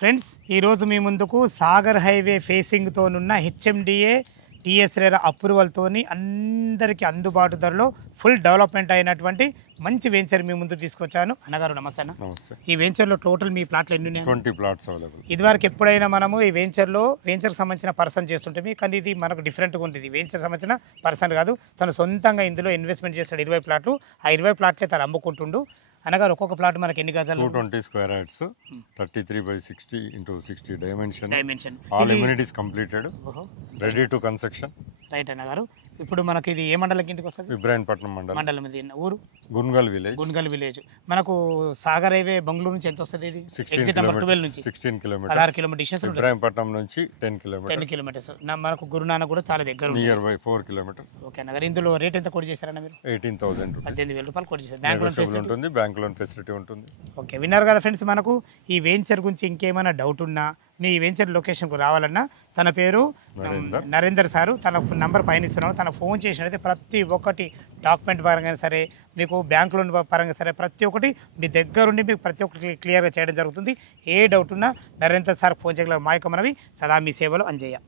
Friends ఈరోజు మీ ముందుకు Sagar highway ఫేసింగ్తోనున్న HMDA TSR అప్రూవల్తోని అందరికీ అందుబాటు ధరలో ఫుల్ డెవలప్మెంట్ అయినటువంటి మంచి వెంచర్ మీ ముందు తీసుకొచ్చాను. అన్నగారు నమస్తే అన్న. నమస్తే. ఈ వెంచర్లో టోటల్ మీ ప్లాట్లు ఎన్ని ఉన్నాయి? 20 ప్లాట్స్ అవైలబుల్. ఇదివరకు ఎప్పుడైనా మనము ఈ వెంచర్కి సంబంధించిన పర్సన్ చేస్తుంటే కానీ ఇది మనకు డిఫరెంట్గా ఉంటుంది. వెంచర్ సంబంధించిన పర్సన్ కాదు, తను సొంతంగా ఇందులో ఇన్వెస్ట్మెంట్ చేస్తాడు. 20 ప్లాట్లు, ఆ 20 ప్లాట్లే తను అమ్ముకుంటుండు. అనగారు ఒక్కొక్క ప్లాట్ మనకి ఎన్ని గజాలు? 220 స్క్వేర్ యార్డ్స్, 33/60 × 60 డైమెన్షన్. ఇది all amenities completed, ready to construction. Right అన్నగారు. ఇప్పుడు మనకి ఇది ఏ మండలం కిందకి వస్తుంది? ఇబ్రాహీంపట్నం మండలం. ఇది ఊరు గున్గల్ విలేజ్. మనకు సాగర్ హైవే బెంగళూరు నుంచి ఎంత వస్తుంది? ఇది 16 నెంబర్ 12 నుంచి 16 కిలోమీటర్స్. 16 kilometre distance. ఇబ్రాహీంపట్నం నుంచి 10 కిలోమీటర్స్. మనకు గురునానక్ కూడా చాలా దగ్గర, నియర్ బై 4 కిలోమీటర్స్. ఓకే అన్నగారు. ఇందులో రేట్ ఎంత కోట్ చేశారన్న మీరు? 18,000 రూపీస్. 18,000 రూపాయలు కోట్ చేశారు. బ్యాంక్ లోన్ ఫెసిలిటీ ఉంటుంది. ఓకే, విన్నారు కదా ఫ్రెండ్స్. మనకు ఈ వెంచర్ గురించి ఇంకేమైనా డౌట్ ఉన్నా, మీ వెంచర్ లొకేషన్కు రావాలన్నా తన పేరు నరేందర్ సారు, తన నంబర్ పైన ఇస్తున్నాడు. తనకు ఫోన్ చేసినట్లయితే ప్రతి ఒక్కటి డాక్యుమెంట్ పరంగా సరే, మీకు బ్యాంక్ లోన్ పరంగా సరే, ప్రతి ఒక్కటి మీ దగ్గరుండి మీకు ప్రతి ఒక్కటి క్లియర్గా చేయడం జరుగుతుంది. ఏ డౌట్ ఉన్నా నరేందర్ సార్ ఫోన్ చేయగలరు. మా యొక్క మనవి సదా మీ సేవలో అంజయ్య.